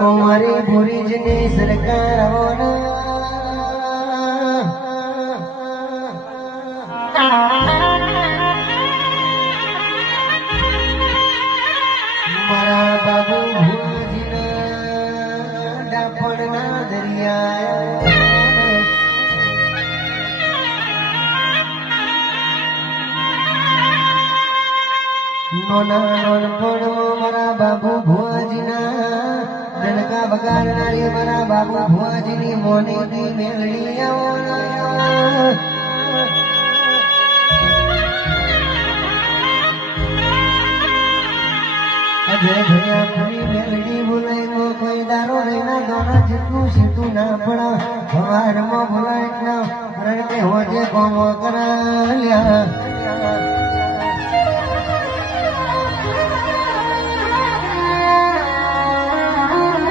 મારી ભુરીજની સરકાર મારા બાબુ ભુરીજના ડાપણના દરિયા નોના નોનપણમાં મારા બાબુ ભુવાજીના ડણકા વગાડનારી મારા બાબુ ભુવાજીની મોનીની મેલડી અજય ભૈયા પૂરી મેલડી બોલાય કોઈ દારો રહીના દોના જેટલું સીધું ના પડા હવારમાં બોલાય ના રણકે હોજે કોમો કરાલ્યા